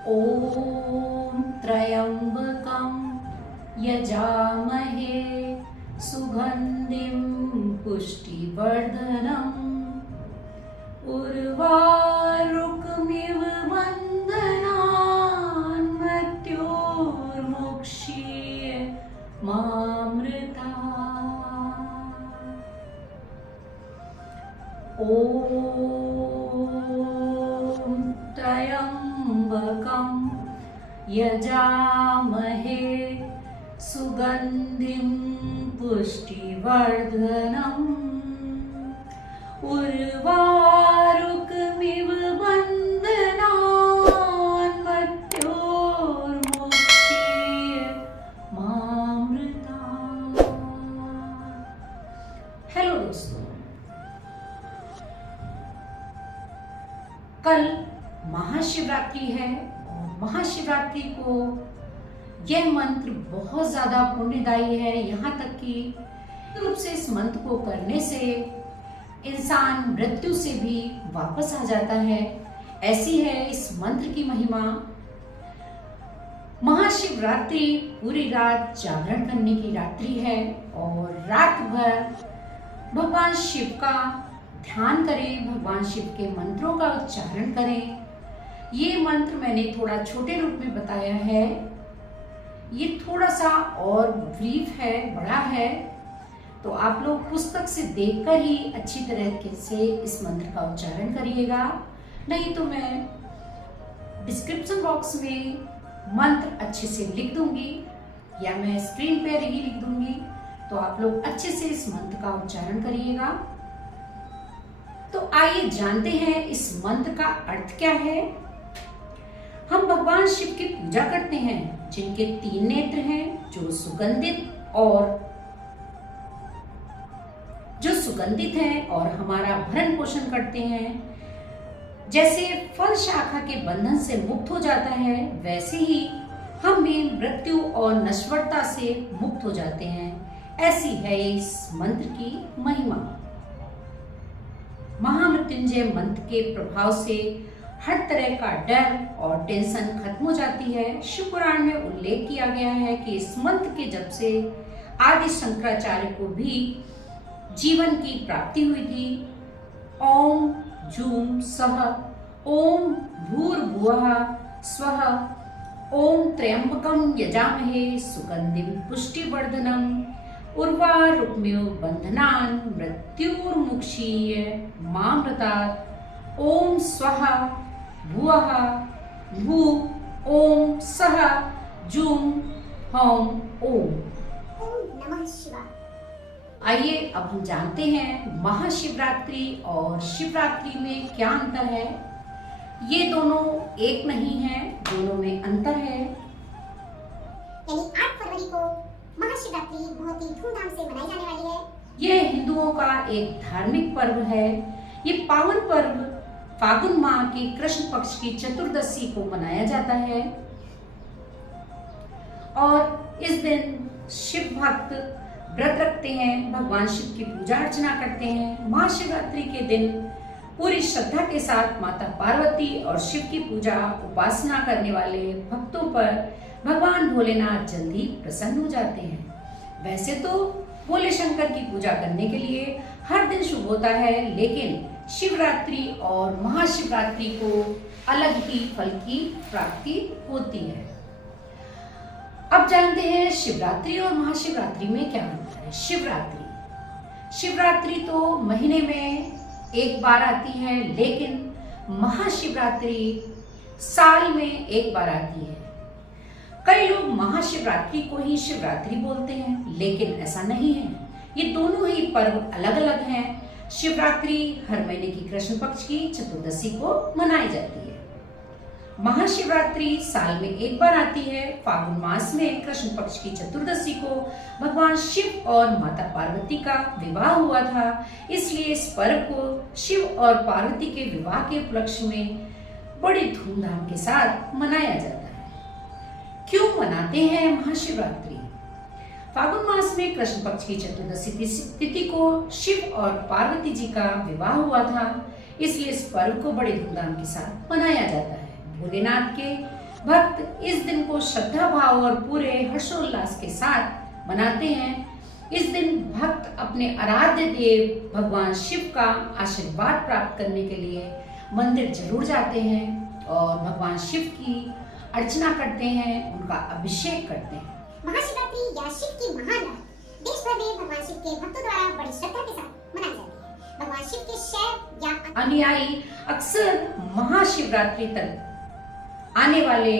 ॐ त्र्यम्बकं यजामहे सुगन्धिं पुष्टिवर्धनम् उर्वारुकमिव बन्धनान् मृत्योर्मुक्षीय मामृतात्। ॐ त्र्यम्बकं यजामहे सुगन्धिं पुष्टिवर्धनम् उर्वारुकमिव बन्धनान् मृत्योर्मुक्षीय मामृतात्। हेलो दोस्तों, कल महाशिवरात्रि है और महाशिवरात्रि को यह मंत्र बहुत ज्यादा पुण्यदायी है। यहाँ तक कि रूप से इस मंत्र को करने से इंसान मृत्यु से भी वापस आ जाता है। ऐसी है इस मंत्र की महिमा। महाशिवरात्रि पूरी रात जागरण करने की रात्रि है और रात भर भगवान शिव का ध्यान करें, भगवान शिव के मंत्रों का उच्चारण करें। ये मंत्र मैंने थोड़ा छोटे रूप में बताया है, ये थोड़ा सा और ब्रीफ है, बड़ा है, तो आप लोग पुस्तक से देखकर ही अच्छी तरीके से इस मंत्र का उच्चारण करिएगा। नहीं तो मैं डिस्क्रिप्शन बॉक्स में मंत्र अच्छे से लिख दूंगी या मैं स्क्रीन पर ही लिख दूंगी, तो आप लोग अच्छे से इस मंत्र का उच्चारण करिएगा। तो आइए जानते हैं इस मंत्र का अर्थ क्या है। हम भगवान शिव की पूजा करते हैं जिनके 3 नेत्र हैं, जो सुगंधित हैं और हमारा भरण पोषण करते हैं। जैसे फल शाखा के बंधन से मुक्त हो जाता है, वैसे ही हम भी मृत्यु और नश्वरता से मुक्त हो जाते हैं। ऐसी है इस मंत्र की महिमा। महामृत्युंजय मंत्र के प्रभाव से हर तरह का डर और टेंशन खत्म हो जाती है। शिव पुराण में उल्लेख किया गया है कि इस मंत्र के जप से आदि शंकराचार्य को भी जीवन की प्राप्ति हुई थी। ओम जूम सह ओम भूर्भुवः स्वः ओम त्र्यंबकं यजामहे सुगंधिं पुष्टिवर्धनम् उर्वारुकमिव बन्धनान् मृत्योर्मुक्षीय मामृतात्। ओम स्वः भुवः भू ओम सह जूम हम ओम। नमः शिवाय। आइए अब हम जानते हैं महाशिवरात्रि और शिवरात्रि में क्या अंतर है। ये दोनों एक नहीं है, दोनों में अंतर है। यानी 8 फरवरी को महाशिवरात्रि बहुत ही धूमधाम से मनाई जाने वाली है। ये हिंदुओं का एक धार्मिक पर्व है। ये पावन पर्व फागुन माह की कृष्ण पक्ष की चतुर्दशी को मनाया जाता है और इस दिन शिव भक्त व्रत रखते हैं, भगवान शिव की पूजा अर्चना करते हैं। महाशिवरात्रि के दिन पूरी श्रद्धा के साथ माता पार्वती और शिव की पूजा उपासना करने वाले भक्तों पर भगवान भोलेनाथ जल्दी प्रसन्न हो जाते हैं। वैसे तो भोले शंकर की पूजा करने के लिए हर दिन शुभ होता है, लेकिन शिवरात्रि और महाशिवरात्रि को अलग ही फल की प्राप्ति होती है। अब जानते हैं शिवरात्रि और महाशिवरात्रि में क्या अंतर है। शिवरात्रि तो महीने में एक बार आती है, लेकिन महाशिवरात्रि साल में एक बार आती है। कई लोग महाशिवरात्रि को ही शिवरात्रि बोलते हैं, लेकिन ऐसा नहीं है। ये दोनों ही पर्व अलग अलग हैं। शिवरात्रि हर महीने की कृष्ण पक्ष की चतुर्दशी को मनाई जाती है। महाशिवरात्रि साल में एक बार आती है। फागुन मास में कृष्ण पक्ष की चतुर्दशी को भगवान शिव और माता पार्वती का विवाह हुआ था, इसलिए इस पर्व को शिव और पार्वती के विवाह के उपलक्ष्य में बड़ी धूमधाम के साथ मनाया जाता है। क्यों मनाते हैं महाशिवरात्रि? फागुन मास में कृष्ण पक्ष की चतुर्दशी तिथि को शिव और पार्वती जी का विवाह हुआ था, इसलिए इस पर्व को बड़े धूमधाम के साथ मनाया जाता है। भोलेनाथ के भक्त इस दिन को श्रद्धा भाव और पूरे हर्षोल्लास के साथ मनाते हैं। इस दिन भक्त अपने आराध्य देव भगवान शिव का आशीर्वाद प्राप्त करने के लिए मंदिर जरूर जाते हैं और भगवान शिव की अर्चना करते हैं, उनका अभिषेक करते हैं। महाशिवरात्रि या शिव की महान रात देश भर में भगवान शिव के भक्तों द्वारा बड़ी श्रद्धा के साथ मनाई जाती है। भगवान शिव के शैव या अनुयायी अक्सर महाशिवरात्रि तक आने वाले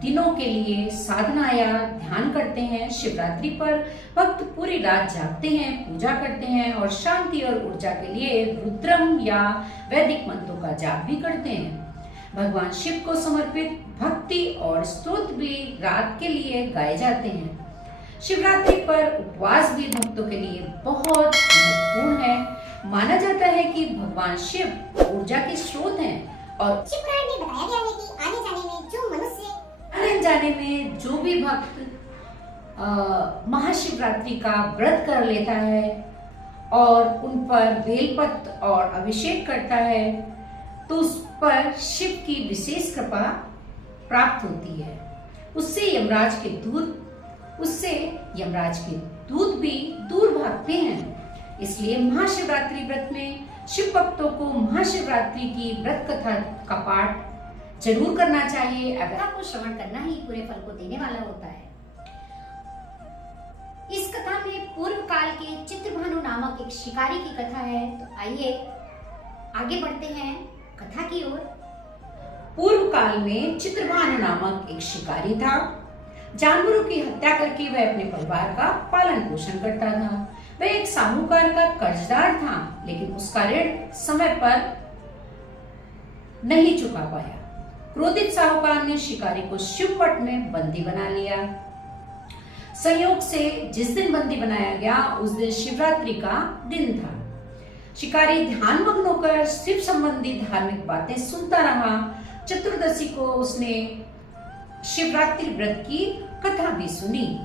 दिनों के लिए साधना या ध्यान करते हैं। शिवरात्रि पर भक्त पूरी रात जागते हैं, पूजा करते हैं और शांति और ऊर्जा के लिए रुद्रम या वैदिक मंत्रों का जाप भी करते हैं। भगवान शिव को समर्पित भक्ति और स्तोत्र भी रात के लिए गाए जाते हैं। शिवरात्रि पर उपवास भी भक्तों के लिए बहुत महत्वपूर्ण है। माना जाता है कि भगवान शिव ऊर्जा के स्रोत हैं और शिव पुराण में बताया गया है कि आने जाने में जो भी भक्त महाशिवरात्रि का व्रत कर लेता है और उन पर बेलपत्र और अभिषेक करता है तो उस पर शिव की विशेष कृपा प्राप्त होती है। उससे यमराज के दूत भी दूर भागते हैं। इसलिए महाशिवरात्रि व्रत में शिव भक्तों को महाशिवरात्रि की व्रत कथा का पाठ जरूर करना चाहिए। कथा को श्रवण करना ही पूरे फल को देने वाला होता है। इस कथा में पूर्व काल के चित्रभानु नामक एक शिकारी की कथा है। तो आइए आगे बढ़ते हैं कथा की ओर। पूर्व काल में चित्रभानु नामक एक शिकारी था। जानवरों की हत्या करके वह अपने परिवार का पालन पोषण करता था। वह एक साहूकार का कर्जदार था, लेकिन उसका ऋण समय पर नहीं चुका पाया। क्रोधित साहूकार ने शिकारी को शिवपट में बंदी बना लिया। संयोग से जिस दिन बंदी बनाया गया उस दिन शिवरात्रि का दिन था। शिकारी ध्यानमग्न होकर शिव संबंधी धार्मिक बातें सुनता रहा। चतुर्दशी को उसने शिवरात्रि व्रत की कथा भी सुनी।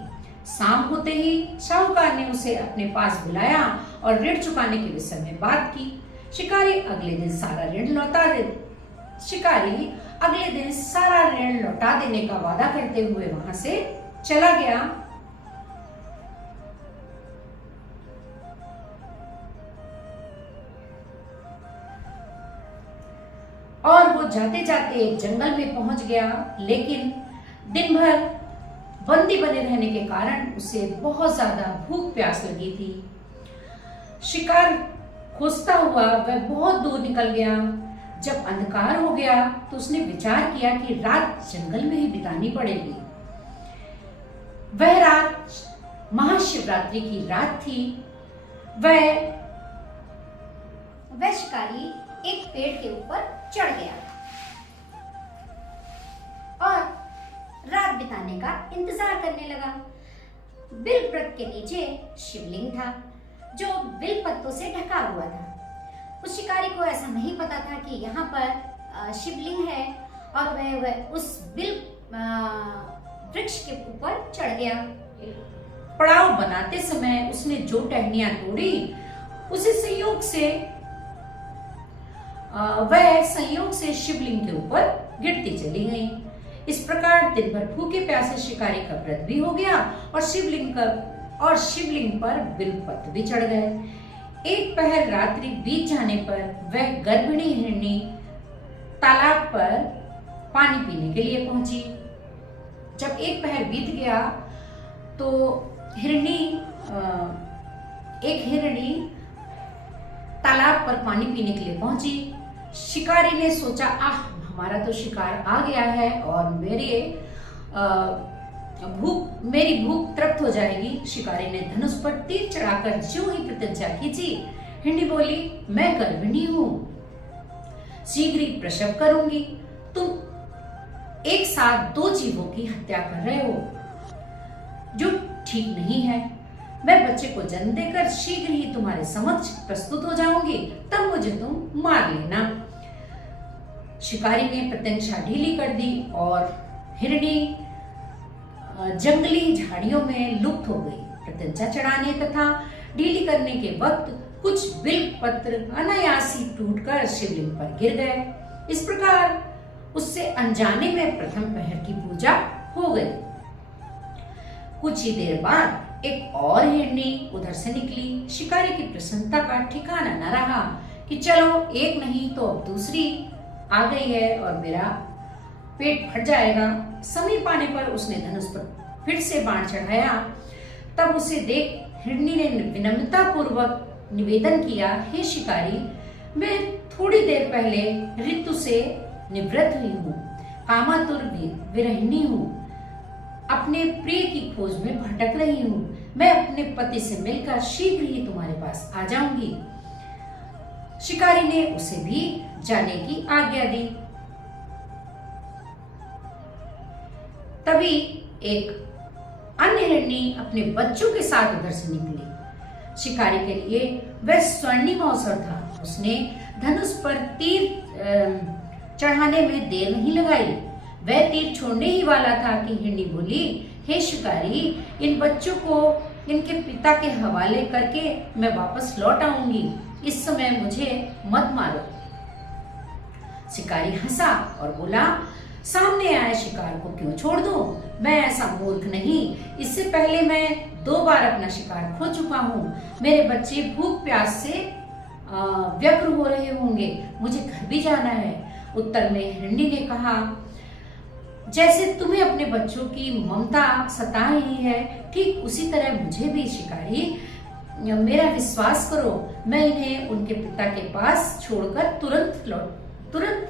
शाम होते ही साहूकार ने उसे अपने पास बुलाया और ऋण चुकाने के विषय में बात की। शिकारी अगले दिन सारा ऋण लौटा देने का वादा करते हुए वहां से चला गया। और वो जाते जाते एक जंगल में पहुंच गया, लेकिन दिन भर बंदी बने रहने के कारण उसे बहुत ज्यादा भूख प्यास लगी थी। शिकार खोजता हुआ वह बहुत दूर निकल गया। जब अंधकार हो गया तो उसने विचार किया कि रात जंगल में ही बितानी पड़ेगी। वह रात महाशिवरात्रि की रात थी। वह शिकारी एक पेड़ के ऊपर चढ़ गया और रात बिताने का इंतजार करने लगा। बिल वृक्ष के नीचे शिवलिंग था जो बिल पत्तों से ढका हुआ था। उस शिकारी को ऐसा नहीं पता था कि यहाँ पर शिवलिंग है और वह उस बिल वृक्ष के ऊपर चढ़ गया। पड़ाव बनाते समय उसने जो टहनियां तोड़ी उसे संयोग से शिवलिंग के ऊपर गिरती चली गई। इस प्रकार दिन भर भूखे प्यासे शिकारी का व्रत भी हो गया और शिवलिंग पर बिल्वपत्र भी चढ़ गए। एक पहर रात्रि बीत जाने पर वह गर्भिणी हिरनी तालाब पर पानी पीने के लिए पहुंची। जब एक पहर बीत गया तो एक हिरनी तालाब पर पानी पीने के लिए पहुंची। शिकारी ने सोचा, हमारा तो शिकार आ गया है और मेरी भूख तृप्त हो जाएगी। शिकारी ने धनुष पर तीर चढ़ाकर जो ही प्रतिज्ञा खींची, हिरनी बोली, मैं गर्भिणी हूं, शीघ्र ही प्रसव करूंगी। तुम एक साथ दो जीवों की हत्या कर रहे हो, जो ठीक नहीं है। मैं बच्चे को जन्म देकर शीघ्र ही तुम्हारे समक्ष प्रस्तुत हो जाऊंगी, तब मुझे तुम मार लेना। शिकारी ने प्रतिज्ञा ढीली कर दी और हिरनी जंगली झाड़ियों में लुप्त हो गई। प्रतिज्ञा चढ़ाने तथा ढीली करने के वक्त कुछ बिल्व पत्र अनायास ही टूटकर शिवलिंग पर गिर गए। इस प्रकार उससे अनजाने में प्रथम पहर की पूजा हो गई। कुछ ही देर बाद एक और हिरनी उधर से निकली। शिकारी की प्रसन्नता का ठिकाना न रहा कि चलो एक नहीं तो अब दूसरी आ गई है और मेरा पेट भर जाएगा। समीप आने पर उसने धनुष पर फिर से बाण चढ़ाया। तब उसे देख हिरनी ने विनम्रता पूर्वक निवेदन किया, हे शिकारी, मैं थोड़ी देर पहले ऋतु से निवृत्त हुई हूँ, कामातुर विरहिणी हूँ, अपने प्रिय की खोज में भटक रही हूँ। मैं अपने पति से मिलकर शीघ्र ही तुम्हारे पास आ जाऊंगी। शिकारी ने उसे भी जाने की आज्ञा दी। तभी एक अन्य हिरनी अपने बच्चों के साथ उधर से निकली। शिकारी के लिए वह स्वर्णिम अवसर था। उसने धनुष पर तीर चढ़ाने में देर नहीं लगाई। वह तीर छोड़ने ही वाला था कि हिरनी बोली, हे शिकारी, इन बच्चों को इनके पिता के हवाले करके मैं वापस लौट आऊंगी। इस समय मुझे मत मारो। शिकारी हंसा और बोला, सामने आए शिकार को क्यों छोड़ दूं? मैं ऐसा मूर्ख नहीं। इससे पहले मैं 2 बार अपना शिकार खो चुका हूँ। मेरे बच्चे भूख प्यास से व्यग्र हो रहे होंगे। मुझे घर भी जाना है। उत्तर में हिरनी ने कहा, जैसे तुम्हें अपने बच्चों की ममता सता रही है, ठीक उसी तरह मुझे भी। शिकारी, मेरा विश्वास करो, मैं इन्हें उनके पिता के पास छोड़कर तुरंत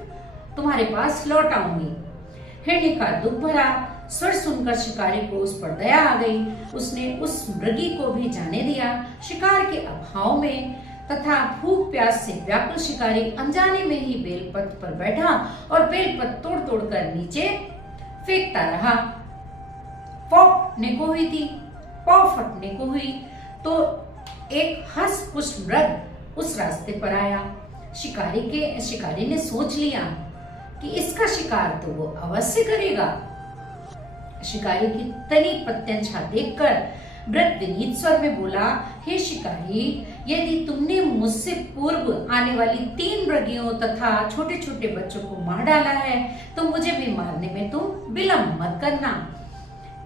तुम्हारे पास लौट आऊंगी। हिरनी का दुख भरा स्वर सुनकर शिकारी को उस पर दया आ गई। उसने उस मृगी को भी जाने दिया। शिकार के अभाव में तथा भूख प्यास से व्याकुल शिकारी अनजाने में ही बेलपत्र पर बैठा और बेलपत्र तोड़ तोड़ कर नीचे फेंकता रहा। पौ फटने को हुई तो एक हंस-पुष्ट मृग उस रास्ते पर आया। शिकारी ने सोच लिया कि इसका शिकार तो वो अवश्य करेगा। शिकारी की तनी प्रत्यंछा देखकर मृग विनीत स्वर में बोला, हे शिकारी, यदि तुमने मुझसे पूर्व आने वाली 3 मृगियों तथा छोटे छोटे बच्चों को मार डाला है तो मुझे भी मारने में तुम विलंब मत करना,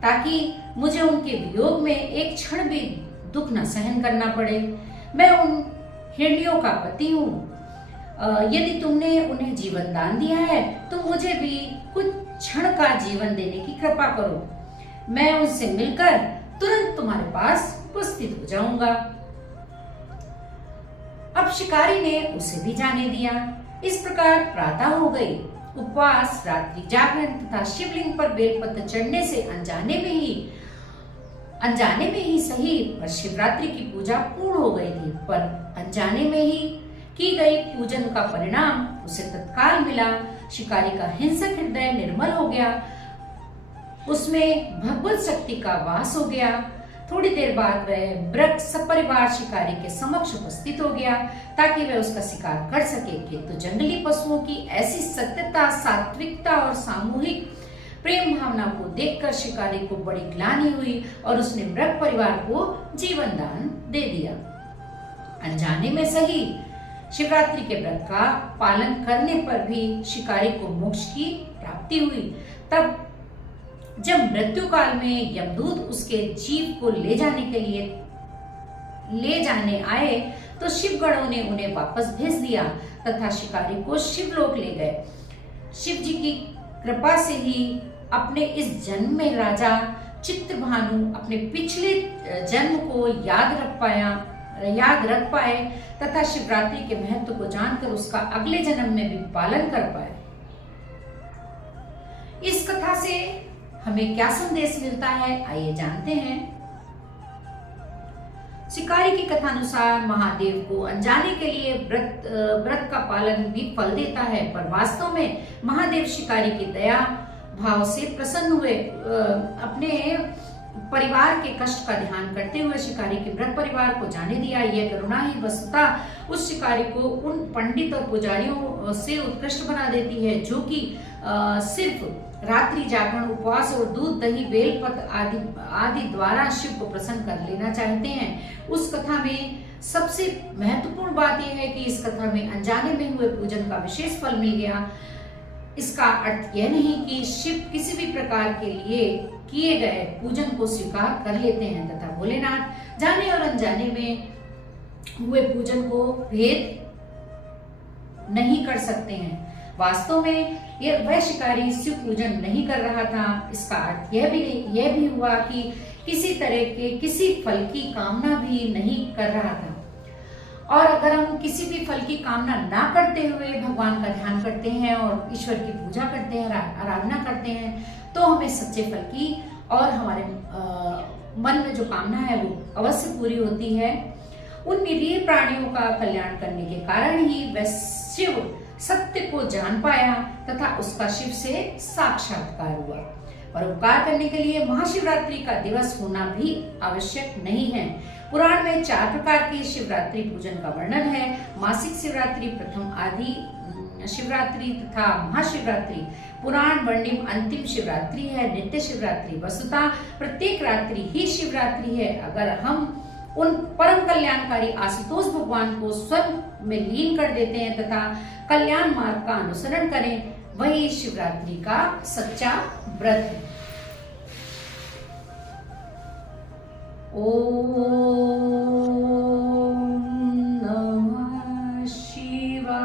ताकि मुझे उनके वियोग में एक क्षण भी दुख न सहन करना पड़े। मैं उन हिरनियों का पति हूँ। यदि तुमने उन्हें जीवन दान दिया है तो मुझे भी कुछ क्षण का जीवन देने की कृपा करो। मैं उनसे मिलकर तुरंत तुम्हारे पास उपस्थित हो जाऊंगा। अब शिकारी ने उसे भी जाने दिया। इस प्रकार प्रातः हो गई। उपवास, रात्रि जागरण तथा शिवलिंग पर बेलपत्र चढ़ने से अनजाने में ही सही पर शिवरात्रि की पूजा पूर्ण हो गई थी। पर अनजाने में ही की गई पूजन का परिणाम उसे तत्काल मिला। शिकारी का हिंसक हृदय निर्मल हो गया। उसमें भगवत शक्ति का वास हो गया। थोड़ी देर बाद वह मृग सपरिवार शिकारी के समक्ष उपस्थित हो गया ताकि वह उसका शिकार कर सके। किंतु जंगली पशुओं की ऐसी सत्यता, सात्विकता और सामूहिक प्रेम भावना को देखकर शिकारी को बड़ी ग्लानि हुई और उसने मृग परिवार को जीवन दान दे दिया। अनजाने में सही शिवरात्रि के व्रत का पालन करने पर भी शिकारी को मोक्ष की प्राप्ति हुई। तब जब मृत्यु काल में यमदूत उसके जीव को ले जाने आए तो शिवगणों ने उन्हें वापस भेज दिया तथा शिकारी को शिवलोक ले गए। शिव जी की कृपा से ही अपने इस जन्म में राजा चित्रभानु अपने पिछले जन्म को याद रख पाए तथा शिवरात्रि के महत्व को जानकर उसका अगले जन्म में भी पालन कर पाए। इस कथा से हमें क्या संदेश मिलता है, आइए जानते हैं। शिकारी की कथानुसार महादेव को अनजाने के लिए व्रत का पालन भी फल देता है, पर वास्तव में महादेव शिकारी की दया भाव से प्रसन्न हुए। अपने परिवार के कष्ट का ध्यान करते हुए शिकारी के व्रत परिवार को जाने दिया। यह करुणा ही वस्तुतः उस शिकारी को उन पंडित और पुजारियों से उत्कृष्ट बना देती है जो कि सिर्फ रात्रि जागरण, उपवास और दूध, दही, बेलपत्र आदि द्वारा शिव को प्रसन्न कर लेना चाहते हैं। उस कथा में सबसे महत्वपूर्ण बात यह है कि इस कथा में अनजाने में हुए पूजन का विशेष फल मिल गया। इसका अर्थ यह नहीं कि शिव किसी भी प्रकार के लिए किए गए पूजन को स्वीकार कर लेते हैं तथा भोलेनाथ जाने और अनजाने में हुए पूजन को भेद नहीं कर सकते हैं। वास्तव में वह शिकारी शिव पूजन नहीं कर रहा था। इसका अर्थ यह भी हुआ कि किसी तरह के किसी फल की कामना भी नहीं कर रहा था। और अगर हम किसी भी फल की कामना ना करते हुए भगवान का ध्यान करते हैं और ईश्वर की पूजा करते हैं, आराधना करते हैं, तो हमें सच्चे फल की और हमारे मन में जो कामना है वो अवश्य पूरी होती है। उन निरीह प्राणियों का कल्याण करने के कारण ही वह शिव सत्य को जान पाया तथा उसका शिव से साक्षात्कार हुआ। परोपकार करने के लिए महाशिवरात्रि का दिवस होना भी आवश्यक नहीं है। पुराण में 4 प्रकार के शिवरात्रि पूजन का वर्णन है। मासिक शिवरात्रि, प्रथम आदि शिवरात्रि तथा महाशिवरात्रि। पुराण वर्णिम अंतिम शिवरात्रि है नित्य शिवरात्रि। वस्तुतः प्रत्येक रात्रि ही शिवरात्रि है। अगर हम उन परम कल्याणकारी आशुतोष भगवान को स्वयं में लीन कर देते हैं तथा कल्याण मार्ग का अनुसरण करें, वही शिवरात्रि का सच्चा व्रत है। ओम नमः शिवाय।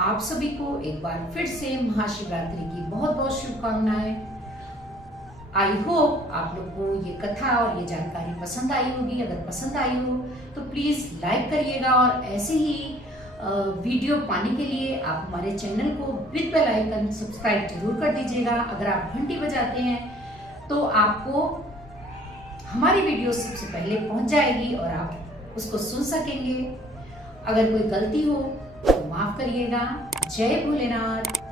आप सभी को एक बार फिर से महाशिवरात्रि की बहुत बहुत शुभकामनाएं। आई होप आप लोग को ये कथा और ये जानकारी पसंद आई होगी। अगर पसंद आई हो तो प्लीज लाइक करिएगा और ऐसे ही वीडियो पाने के लिए आप हमारे चैनल को विद बेल आइकन सब्सक्राइब जरूर कर दीजिएगा। अगर आप घंटी बजाते हैं तो आपको हमारी वीडियो सबसे पहले पहुंच जाएगी और आप उसको सुन सकेंगे। अगर कोई गलती हो तो माफ करिएगा। जय भोलेनाथ।